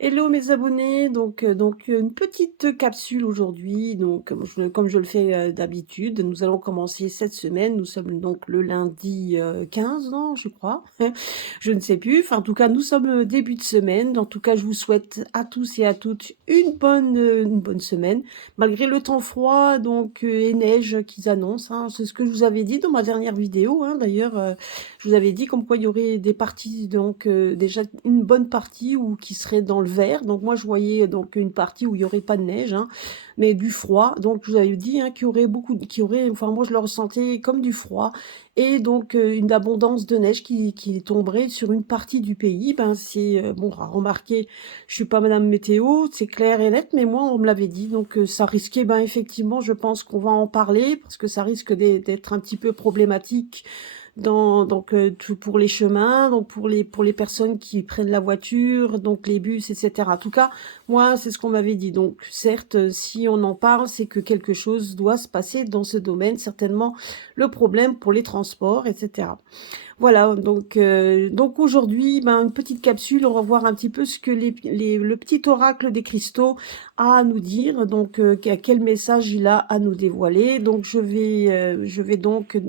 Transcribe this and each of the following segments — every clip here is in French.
Hello mes abonnés, donc une petite capsule aujourd'hui, donc comme je le fais d'habitude. Nous allons commencer cette semaine, nous sommes donc le lundi 15, non, je crois, je ne sais plus, enfin en tout cas nous sommes début de semaine, en tout cas je vous souhaite à tous et à toutes une bonne semaine, malgré le temps froid donc et neige qu'ils annoncent, hein. C'est ce que je vous avais dit dans ma dernière vidéo, hein, d'ailleurs, je vous avais dit comme quoi il y aurait des parties, donc déjà une bonne partie où qui serait dans le vert. Donc moi je voyais donc une partie où il y aurait pas de neige, hein, mais du froid. Donc je vous avais dit hein, qu'il y aurait enfin moi je le ressentais comme du froid et donc une abondance de neige qui tomberait sur une partie du pays. Ben c'est bon, remarquez, je suis pas Madame Météo, c'est clair et net, mais moi on me l'avait dit. Donc ça risquait, ben effectivement, je pense qu'on va en parler parce que ça risque d'être un petit peu problématique tout pour les chemins, donc pour les personnes qui prennent la voiture, donc les bus, etc. En tout cas, moi, c'est ce qu'on m'avait dit. Donc, certes, si on en parle, c'est que quelque chose doit se passer dans ce domaine, certainement le problème pour les transports, etc. Voilà, donc aujourd'hui, ben, une petite capsule, on va voir un petit peu ce que le petit oracle des cristaux a à nous dire, donc quel message il a à nous dévoiler. Donc je vais donc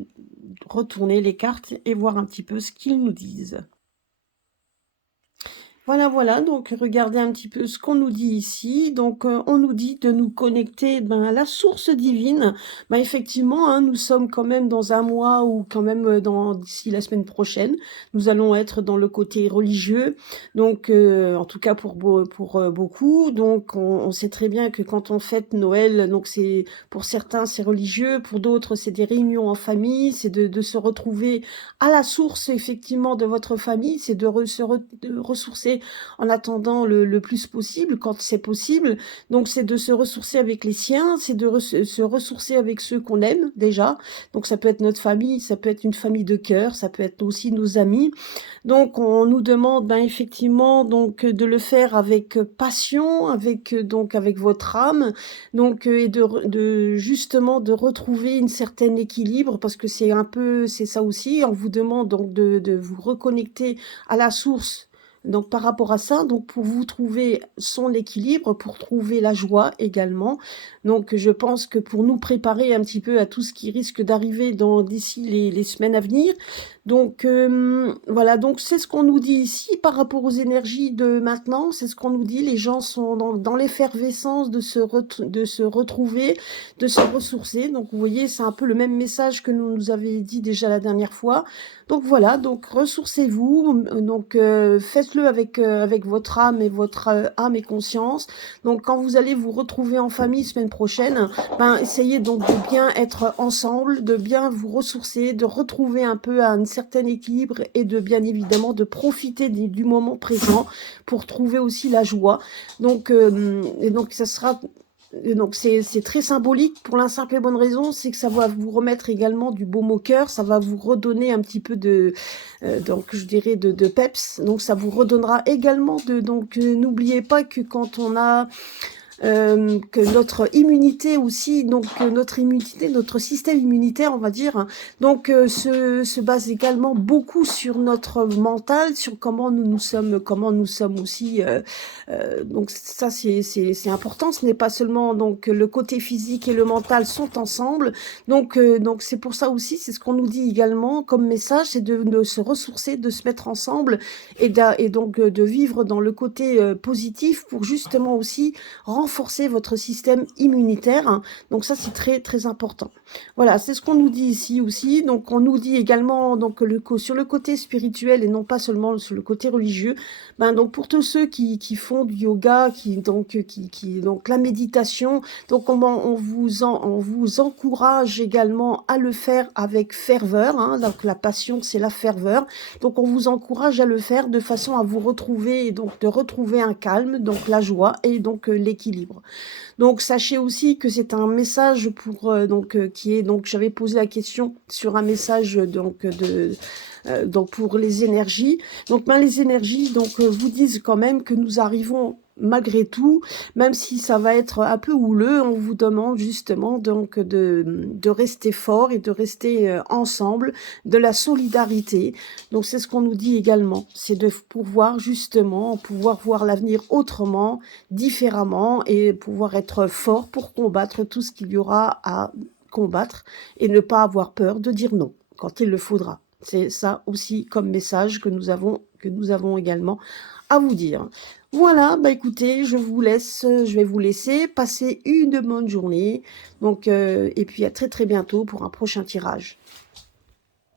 retourner les cartes et voir un petit peu ce qu'ils nous disent. Voilà, voilà, donc regardez un petit peu ce qu'on nous dit ici. Donc, on nous dit de nous connecter ben, à la source divine. Ben, effectivement, hein, nous sommes quand même dans un mois ou quand même d'ici la semaine prochaine, nous allons être dans le côté religieux. Donc, en tout cas pour beaucoup. Donc, on sait très bien que quand on fête Noël, donc c'est pour certains c'est religieux, pour d'autres c'est des réunions en famille, c'est de se retrouver à la source effectivement de votre famille, c'est de ressourcer en attendant le plus possible, quand c'est possible. Donc, c'est de se ressourcer avec les siens, c'est de se ressourcer avec ceux qu'on aime déjà. Donc, ça peut être notre famille, ça peut être une famille de cœur, ça peut être aussi nos amis. Donc, on nous demande ben, effectivement donc de le faire avec passion, avec votre âme, donc et de justement de retrouver une certaine équilibre parce que c'est ça aussi. On vous demande donc de vous reconnecter à la source. Donc par rapport à ça, donc pour vous trouver son équilibre, pour trouver la joie également. Donc je pense que pour nous préparer un petit peu à tout ce qui risque d'arriver d'ici les semaines à venir. Donc voilà, donc c'est ce qu'on nous dit ici par rapport aux énergies de maintenant, c'est ce qu'on nous dit. Les gens sont dans l'effervescence de se retrouver, de se ressourcer. Donc vous voyez, c'est un peu le même message que nous avait dit déjà la dernière fois. Donc voilà, donc ressourcez-vous, donc faites-le avec votre âme et votre âme et conscience. Donc quand vous allez vous retrouver en famille semaine prochaine, ben essayez donc de bien être ensemble, de bien vous ressourcer, de retrouver un peu un certain équilibre et de bien évidemment de profiter du moment présent pour trouver aussi la joie. Donc ça sera donc c'est très symbolique pour la simple et bonne raison, c'est que ça va vous remettre également du baume au cœur, ça va vous redonner un petit peu donc je dirais de peps, donc ça vous redonnera également donc n'oubliez pas que quand on a que notre immunité aussi, donc notre immunité, notre système immunitaire, on va dire, hein, donc se base également beaucoup sur notre mental, sur comment nous sommes aussi. Donc ça c'est important. Ce n'est pas seulement donc le côté physique et le mental sont ensemble. Donc c'est pour ça aussi, c'est ce qu'on nous dit également comme message, c'est de se ressourcer, de se mettre ensemble et donc de vivre dans le côté positif pour justement aussi renforcer votre système immunitaire, hein. Donc ça, c'est très, très important. Voilà, c'est ce qu'on nous dit ici aussi. Donc, on nous dit également donc, sur le côté spirituel et non pas seulement sur le côté religieux. Ben, donc, pour tous ceux qui font du yoga, donc la méditation, donc on vous encourage également à le faire avec ferveur, hein. Donc, la passion, c'est la ferveur. Donc, on vous encourage à le faire de façon à vous retrouver, et donc de retrouver un calme, donc la joie et donc l'équilibre. Donc sachez aussi que c'est un message pour qui est donc j'avais posé la question sur un message donc donc pour les énergies. Donc ben, les énergies donc, vous disent quand même que nous arrivons malgré tout, même si ça va être un peu houleux, on vous demande justement donc de rester fort et de rester ensemble, de la solidarité. Donc c'est ce qu'on nous dit également, c'est de pouvoir justement, pouvoir voir l'avenir autrement, différemment et pouvoir être fort pour combattre tout ce qu'il y aura à combattre et ne pas avoir peur de dire non quand il le faudra. C'est ça aussi comme message que nous avons également à vous dire. Voilà, bah écoutez, je vous laisse, je vais vous laisser passer une bonne journée. Donc, et puis à très très bientôt pour un prochain tirage.